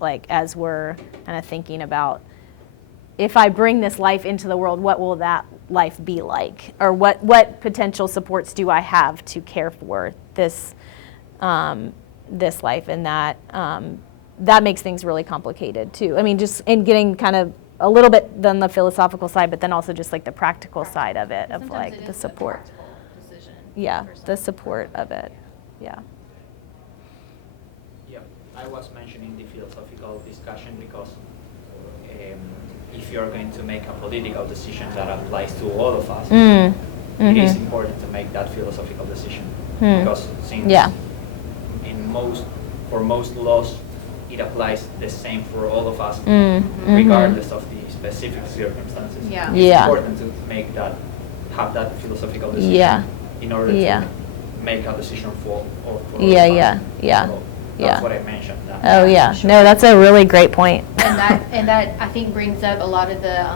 like as we're kind of thinking about, if I bring this life into the world, what will that life be like? Or what potential supports do I have to care for this life? And that makes things really complicated too. I mean, just in getting kind of a little bit on the philosophical side, but then also just like the practical side of it, of Sometimes like it the is a support. practical decision Yeah, for some the people. support of it. Yeah. Yeah, I was mentioning the philosophical discussion because if you're going to make a political decision that applies to all of us, it is important to make that philosophical decision because since for most laws it applies the same for all of us regardless of the specific circumstances. Yeah. It's important to have that philosophical decision in order to make a decision for all of us. So that's what I mentioned. Oh yeah, no, that's a really great point. And that I think brings up a lot of the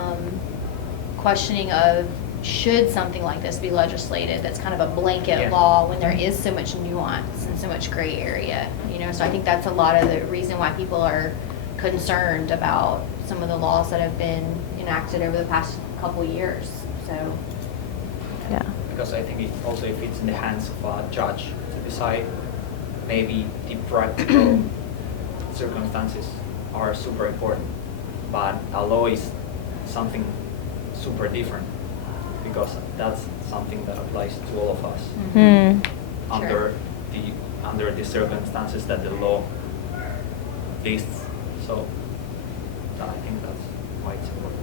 questioning of, should something like this be legislated that's kind of a blanket law when there is so much nuance and so much gray area, so I think that's a lot of the reason why people are concerned about some of the laws that have been enacted over the past couple years. So Yeah. Because I think if it's in the hands of a judge to decide, maybe the practical circumstances are super important. but a law is something super different because that's something that applies to all of us under the circumstances that the law lists. So I think that's why it's important.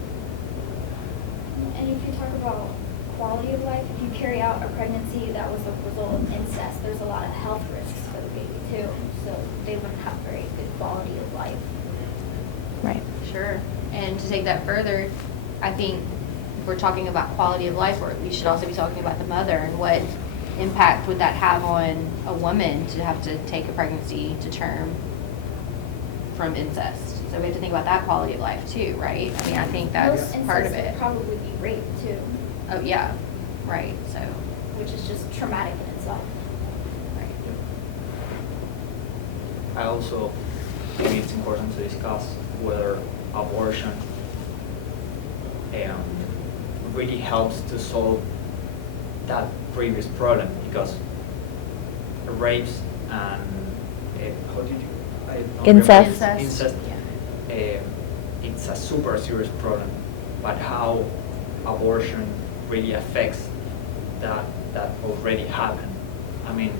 And if you talk about quality of life, if you carry out a pregnancy that was a result of incest, there's a lot of health risks for the baby too. So they wouldn't have very good quality of life. Right. Sure. And to take that further, I think if we're talking about quality of life, we should also be talking about the mother and what impact would that have on a woman to have to take a pregnancy to term from incest. So we have to think about that quality of life too, right? I mean, I think that's Most part of incest it. would probably be rape too, Oh, yeah, right, so, which is just traumatic in itself. right. I also think it's important to discuss whether abortion really helps to solve that previous problem, because rapes and how did you I don't Incest. remember. Incest. It's a super serious problem, but how abortion really affects that already happened. I mean,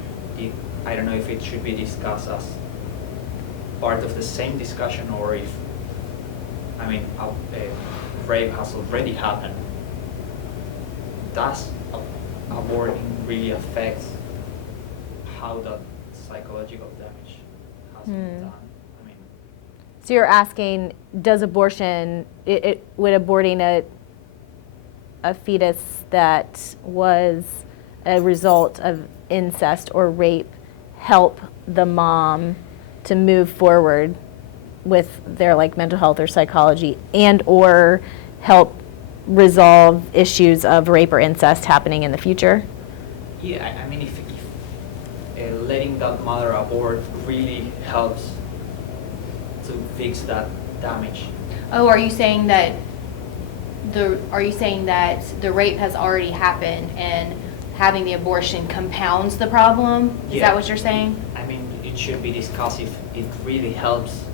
I don't know if it should be discussed as part of the same discussion, or if, I mean, rape has already happened. Does aborting really affect how that psychological damage has been done? I mean, So you're asking, does abortion, would aborting a fetus that was a result of incest or rape help the mom to move forward with their like mental health or psychology, and or help resolve issues of rape or incest happening in the future? yeah, I mean, if letting that mother abort really helps to fix that damage. Oh, are you saying that the rape has already happened and having the abortion compounds the problem? Is Yeah. that what you're saying? I mean, it should be discussed if it really helps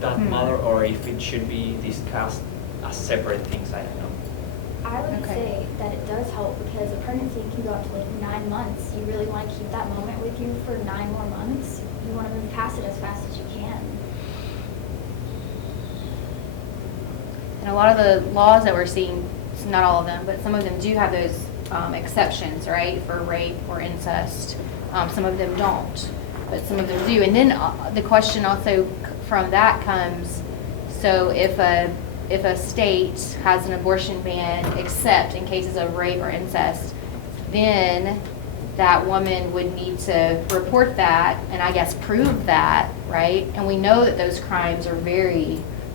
that mother, or if it should be discussed as separate things. I don't know. I would Okay. say that it does help because a pregnancy can go up to like 9 months. You really want to keep that moment with you for 9 more months. You want to move past it as fast as you can. And a lot of the laws that we're seeing, not all of them, but some of them do have those exceptions, right, for rape or incest. Some of them don't, but some of them do. And then the question also from that comes, so if a state has an abortion ban except in cases of rape or incest, then that woman would need to report that and I guess prove that, right? And we know that those crimes are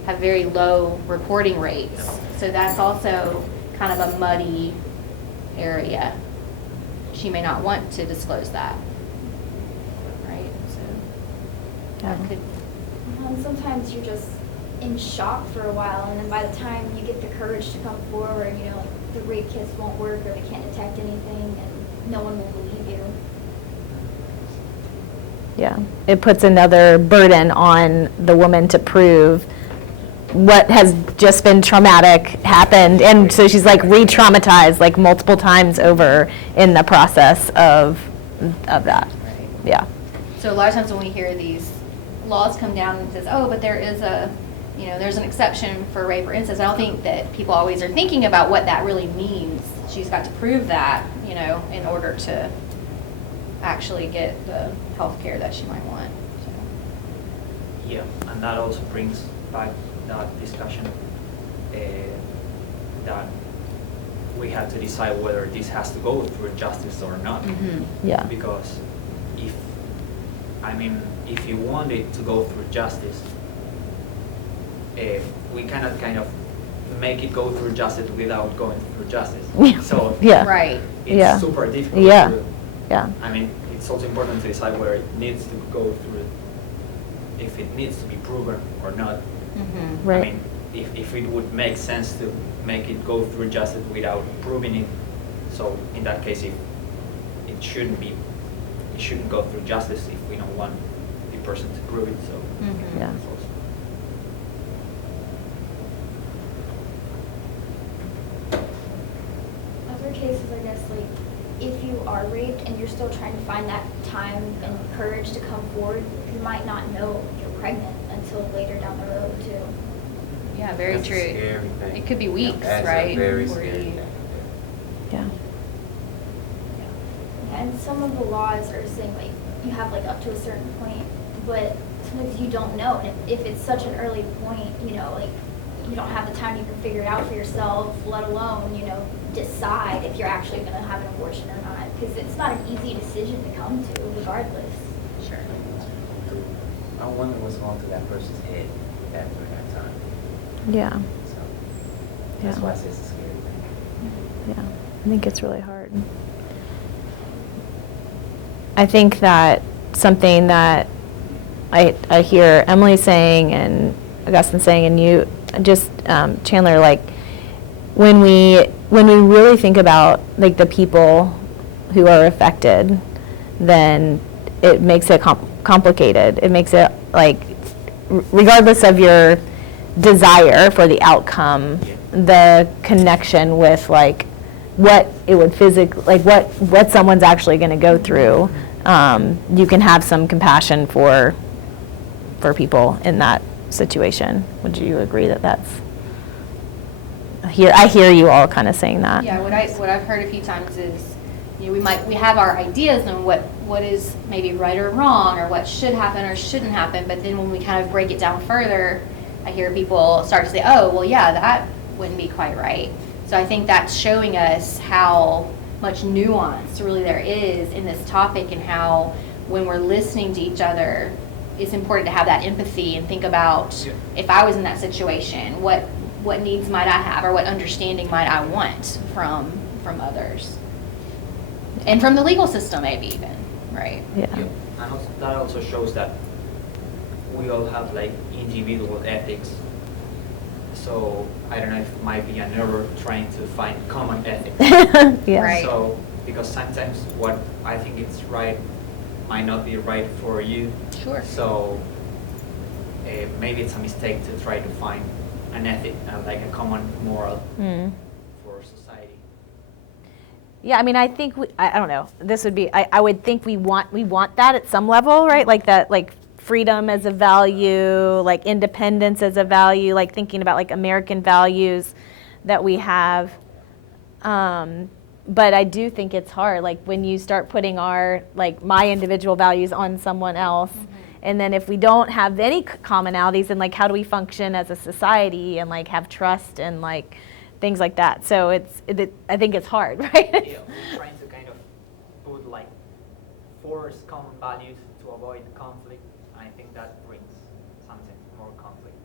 have very low reporting rates. So that's also kind of a muddy area. She may not want to disclose that, right? So that could, Sometimes you're just in shock for a while, and then by the time you get the courage to come forward, you know, like the rape kits won't work or they can't detect anything, and no one will believe you. Yeah, it puts another burden on the woman to prove what has just been traumatic happened, and so she's like re-traumatized like multiple times over in the process of that. right? Yeah. So a lot of times when we hear these laws come down and says, oh, but there is there's an exception for rape or incest, I don't think that people always are thinking about what that really means. She's got to prove that, in order to actually get the health care that she might want. So. Yeah, and that also brings back that discussion that we have to decide whether this has to go through justice or not. Yeah. Because if you want it to go through justice, we cannot kind of make it go through justice without going through justice. So Yeah. Right. it's Yeah. super difficult. Yeah. to- Yeah. It's also important to decide whether it needs to go through, if it needs to be proven or not. Mm-hmm. Right. I mean, if it would make sense to make it go through justice without proving it, so in that case, if it shouldn't go through justice if we don't want the person to prove it. So Mhm. Yeah. it's also- cases, I guess, like, if you are raped and you're still trying to find that time and courage to come forward, you might not know you're pregnant until later down the road, too. Yeah, very That's a true. scary thing. It could be weeks, That's right? a very before scary you- thing. Yeah. And some of the laws are saying, like, you have, like, up to a certain point, but sometimes you don't know. And if it's such an early point, you know, like, you don't have the time to even figure it out for yourself, let alone, you know, decide if you're actually going to have an abortion or not. Because it's not an easy decision to come to, regardless. Sure. I wonder what's going through that person's head after that time. Yeah. So that's Yeah. why I say it's a scary thing. Yeah. I think it's really hard. I think that something that I hear Emily saying and Augustine saying and you just Chandler, like when we really think about like the people who are affected, then it makes it complicated. It makes it like regardless of your desire for the outcome, the connection with like what it would physically, like what someone's actually going to go through, you can have some compassion for people in that situation. Would you agree that that's? I hear you all kind of saying that. Yeah, what I've heard a few times is, you know, we have our ideas on what is maybe right or wrong or what should happen or shouldn't happen, but then when we kind of break it down further, I hear people start to say, oh, well, yeah, that wouldn't be quite right. So I think that's showing us how much nuance really there is in this topic and how when we're listening to each other, it's important to have that empathy and think about if I was in that situation, what needs might I have or what understanding might I want from others and from the legal system maybe even, right? Yeah. And also, that also shows that we all have like individual ethics. So I don't know if it might be an error trying to find common ethics. Yeah. Right. So because sometimes what I think is right might not be right for you. Sure. So maybe it's a mistake to try to find an ethic, like a common moral for society. Yeah, I mean, I think I don't know. This would be. I would think we want that at some level, right? Like that, like freedom as a value, like independence as a value, like thinking about like American values that we have. But I do think it's hard, like when you start putting my individual values on someone else, and then if we don't have any commonalities, then like how do we function as a society and like have trust and like things like that. So I think it's hard, right? Yeah, we're trying to kind of put like force common values to avoid conflict. I think that brings something more conflict.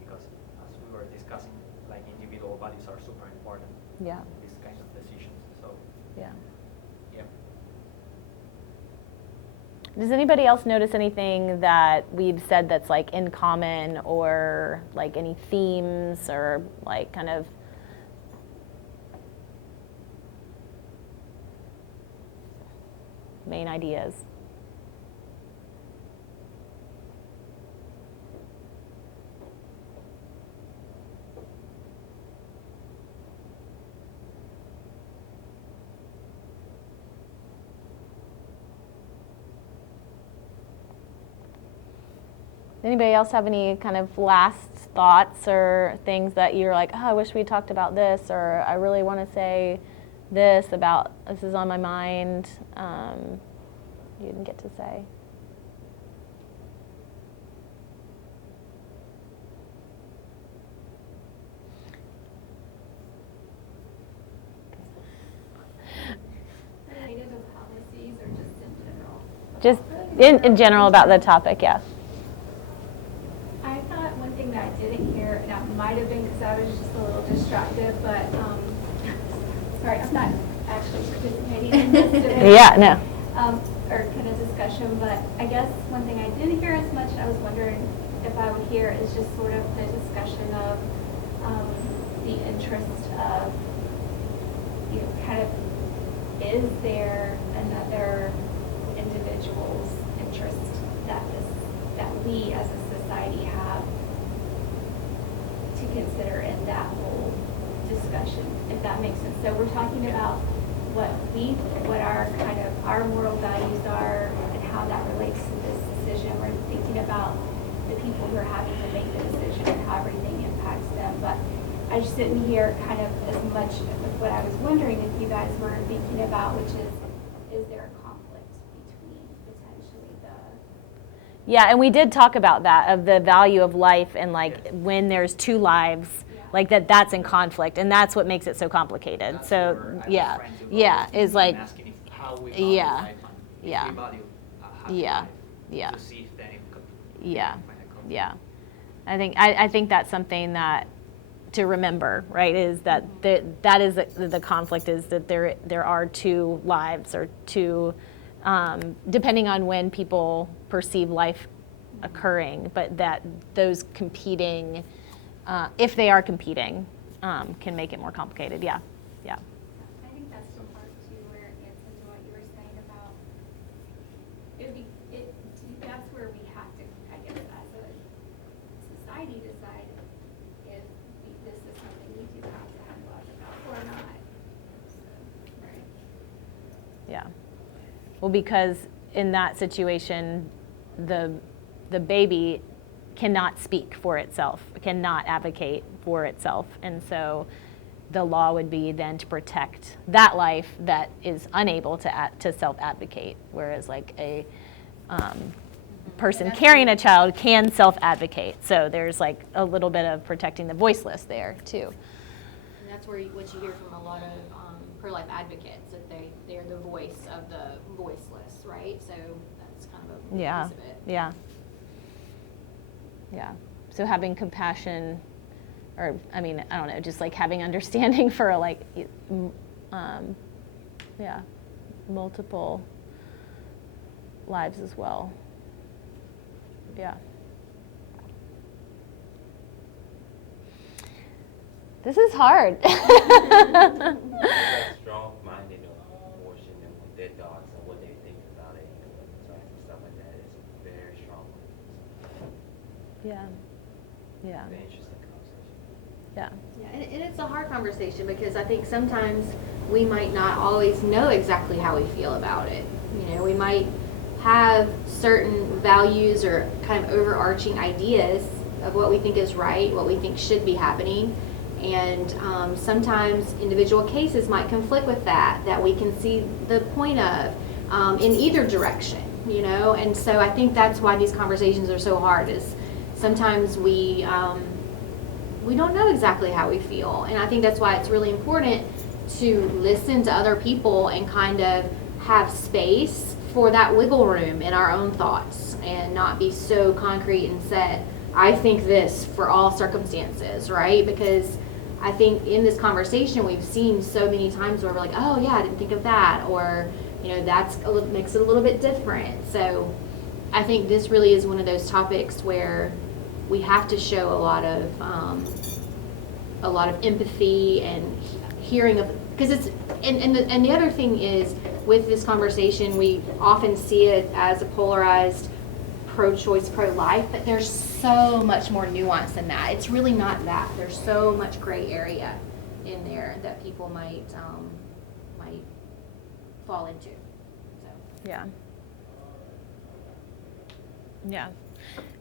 Because as we were discussing, like individual values are super important Yeah. in these kinds of decisions. So Yeah. yeah. Does anybody else notice anything that we've said that's like in common or like any themes or like kind of main ideas? Anybody else have any kind of last thoughts or things that you're like, oh, I wish we talked about this, or I really want to say this is on my mind, you didn't get to say? Related to policies or just in general? Just in general about the topic, yeah. I thought one thing that I didn't hear, and that might have been because I was just a little distracted, but sorry, I'm not actually participating in this today. Yeah, no. Or kind of discussion, but I guess one thing I didn't hear as much, and I was wondering if I would hear, is just sort of the discussion of the interest of, you know, kind of, is there another individual's interest that we as a society have to consider in that whole discussion, if that makes sense. So we're talking about what our moral values are and how that relates to this decision. We're thinking about the people who are having to make the decision and how everything impacts them. But I just didn't hear kind of as much of what I was wondering if you guys were thinking about, which is there a conflict between potentially Yeah, and we did talk about that, of the value of life, and like when there's two lives, like that's in conflict, and that's what makes it so complicated. That's So where I was yeah, trying to go yeah, with is like, and asking if how we value yeah, life and yeah, if we value a happy yeah, life, yeah, to see if then it could yeah, find a conflict. yeah. I think that's something that to remember, right? Is that that is the conflict, is that there are two lives, or two, depending on when people perceive life occurring, but that those competing, if they are competing, can make it more complicated. Yeah, yeah. I think that's the part too where it gets into what you were saying about that's where we have to, I guess, as a society decide if this is something we do have to have laws about or not. So, right. Yeah. Well, because in that situation, the baby cannot speak for itself, cannot advocate for itself, and so the law would be then to protect that life that is unable to self-advocate, whereas like a person carrying a child can self-advocate. So there's like a little bit of protecting the voiceless there too. And that's where what you hear from a lot of pro-life advocates, that they're the voice of the voiceless, right? So that's kind of a big Yeah, piece of it. yeah, yeah. So having compassion, or I mean, I don't know, just like having understanding for like, yeah, multiple lives as well. Yeah. This is hard. That strong-minded abortion and with their thoughts and what they think about it and what's right and stuff like that is very strong. Yeah. Yeah. Very interesting conversation. Yeah. Yeah, and it's a hard conversation because I think sometimes we might not always know exactly how we feel about it. You know, we might have certain values or kind of overarching ideas of what we think is right, what we think should be happening. And sometimes individual cases might conflict with that we can see the point of in either direction, you know. And so I think that's why these conversations are so hard, is sometimes we don't know exactly how we feel. And I think that's why it's really important to listen to other people and kind of have space for that wiggle room in our own thoughts, and not be so concrete and set, I think this for all circumstances, right? Because I think in this conversation we've seen so many times where we're like, oh yeah, I didn't think of that, or you know, that's makes it a little bit different. So I think this really is one of those topics where we have to show a lot of empathy and hearing of, because it's and the other thing is, with this conversation we often see it as a polarized pro-choice, pro-life, but there's so much more nuance than that. It's really not that. There's so much gray area in there that people might fall into. So. Yeah. Yeah.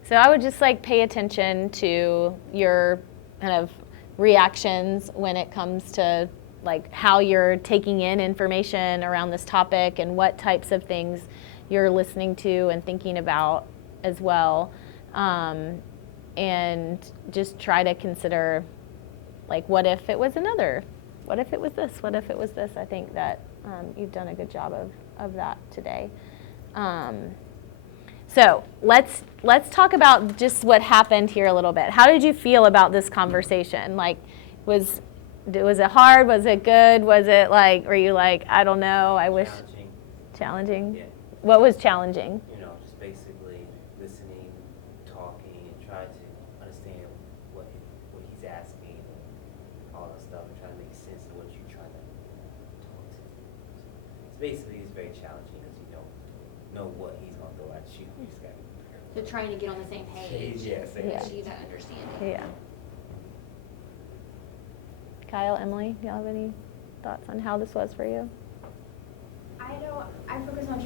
So I would just like pay attention to your kind of reactions when it comes to like how you're taking in information around this topic, and what types of things you're listening to and thinking about as well. And just try to consider, like, what if it was another? What if it was this? What if it was this? I think that you've done a good job of that today. So let's talk about just what happened here a little bit. How did you feel about this conversation? Like, was it hard? Was it good? Was it like, were you like, I don't know, I wish? Challenging? Yeah. What was challenging? You know, just basically listening, talking, and trying to understand what he's asking and all that stuff, and trying to make sense of what you're trying to talk to. So basically, it's very challenging because you don't know what he's going to throw at you. You just got to prepare. So trying to get on the same page. Yeah, same and page. achieve that understanding. Yeah. Kyle, Emily, y'all have any thoughts on how this was for you? I know I focus on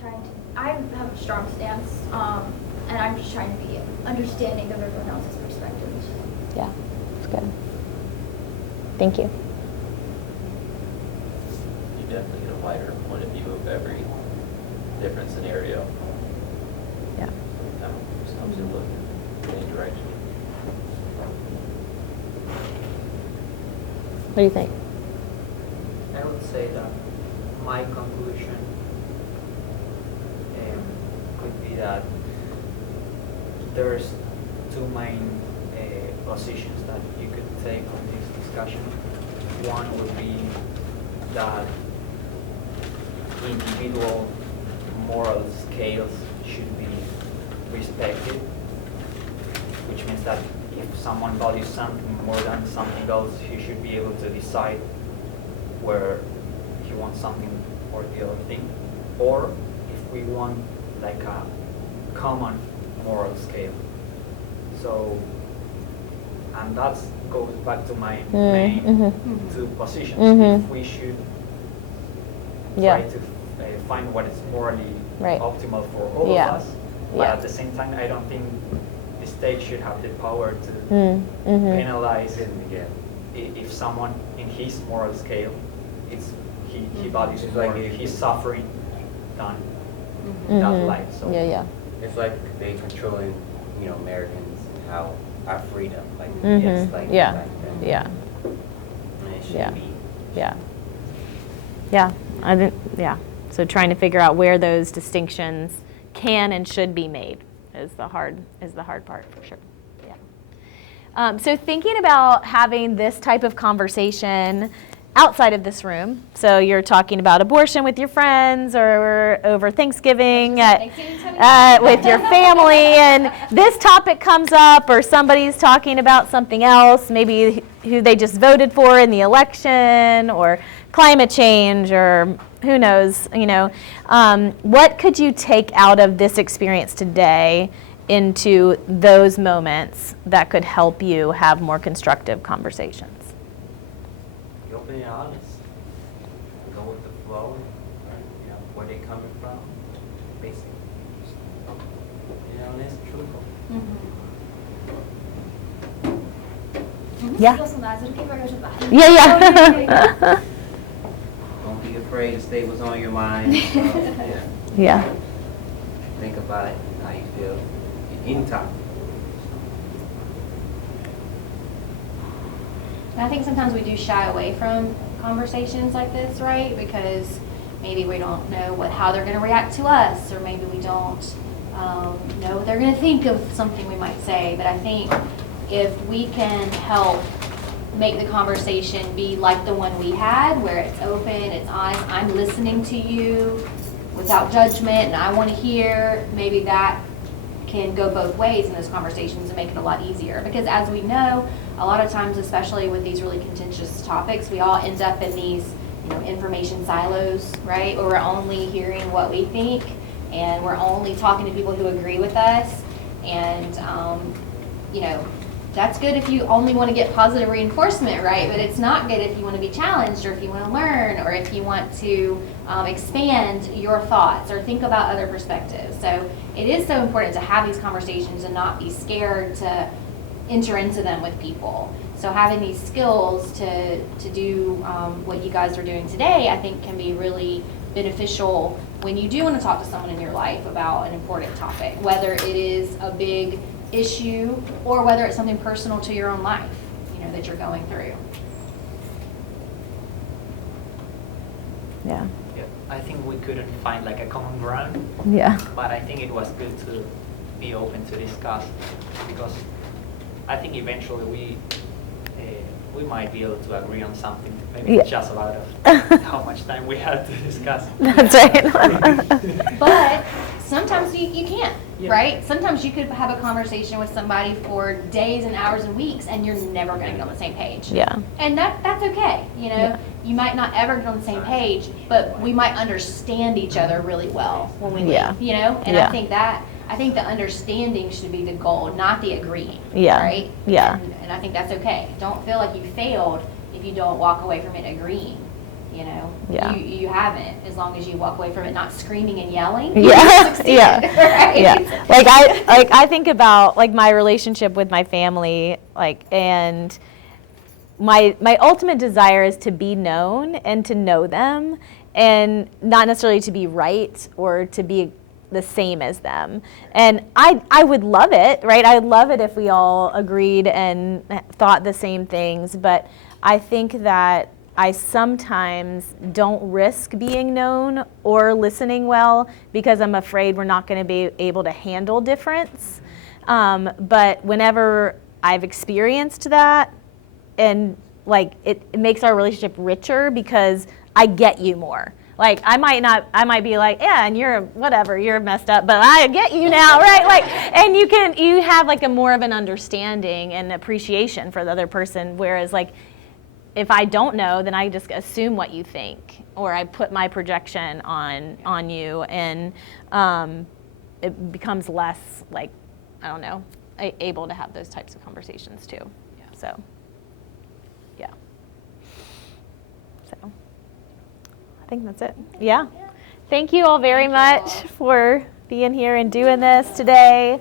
I have a strong stance, and I'm just trying to be understanding of everyone else's perspectives. Yeah, it's good. Thank you. You definitely get a wider point of view of every different scenario. Yeah. Just helps you look in any direction. What do you think? I would say that my conclusion could be that there's two main positions that you could take on this discussion. One would be that individual moral scales should be respected, which means that if someone values something more than something else, he should be able to decide where he wants something or the other thing. Or if we want like a common moral scale. So, and that goes back to my main two positions. If we should try to find what is morally optimal for all of us, but at the same time, I don't think the state should have the power to penalize if someone in his moral scale, he values it more, he's suffering than that life. So It's like they controlling, Americans and how our freedom, like Mhm. it's like Yeah. like that. Yeah. And it should Yeah. be. Yeah. So trying to figure out where those distinctions can and should be made is the hard part for sure. Yeah. So thinking about having this type of conversation outside of this room. So you're talking about abortion with your friends or over Thanksgiving with your family, and this topic comes up, or somebody's talking about something else, maybe who they just voted for in the election, or climate change, or who knows, what could you take out of this experience today into those moments that could help you have more constructive conversations? Be open and honest. Go with the flow, and, where they're coming from, basically. And it's truthful. Yeah. Yeah. Don't be afraid to state what's on your mind. Yeah. Think about it, how you feel, anytime. And I think sometimes we do shy away from conversations like this, right? Because maybe we don't know how they're going to react to us, or maybe we don't know what they're going to think of something we might say. But I think if we can help make the conversation be like the one we had, where it's open, it's honest, I'm listening to you without judgment, and I want to hear, maybe that can go both ways in those conversations and make it a lot easier. Because as we know, a lot of times, especially with these really contentious topics, we all end up in these information silos, right? Where we're only hearing what we think, and we're only talking to people who agree with us. And, that's good if you only want to get positive reinforcement, right? But it's not good if you want to be challenged, or if you want to learn, or if you want to expand your thoughts or think about other perspectives. So it is so important to have these conversations and not be scared to enter into them with people. So having these skills to do what you guys are doing today, I think can be really beneficial when you do want to talk to someone in your life about an important topic, whether it is a big issue or whether it's something personal to your own life, that you're going through. Yeah. I think we couldn't find like a common ground, Yeah. but I think it was good to be open to discuss, because I think eventually we might be able to agree on something. Maybe it's just about how much time we had to discuss. That's right. But sometimes you can't, Yeah. right? Sometimes you could have a conversation with somebody for days and hours and weeks, and you're never going to get on the same page. Yeah. And that's okay. Yeah. You might not ever get on the same page, but we might understand each other really well when we Yeah. leave, And Yeah. I think the understanding should be the goal, not the agreeing. Yeah. Right? Yeah. And I think that's okay. Don't feel like you failed if you don't walk away from it agreeing. You know, Yeah. you haven't, as long as you walk away from it not screaming and yelling. you Yeah, succeed, yeah, right? yeah. Like I think about like my relationship with my family, like, and my ultimate desire is to be known and to know them, and not necessarily to be right or to be the same as them. And I would love it, right? I'd love it if we all agreed and thought the same things, but I think that I sometimes don't risk being known or listening well because I'm afraid we're not going to be able to handle difference. But whenever I've experienced that, and like it makes our relationship richer because I get you more. Like I might be like, yeah, and you're whatever, you're messed up, but I get you now, right? Like, and you have like a more of an understanding and appreciation for the other person, whereas like, if I don't know, then I just assume what you think, or I put my projection on you, and it becomes less like, I don't know, able to have those types of conversations too. Yeah. So, yeah. So, I think that's it. Yeah. Thank you all very much for being here and doing this today.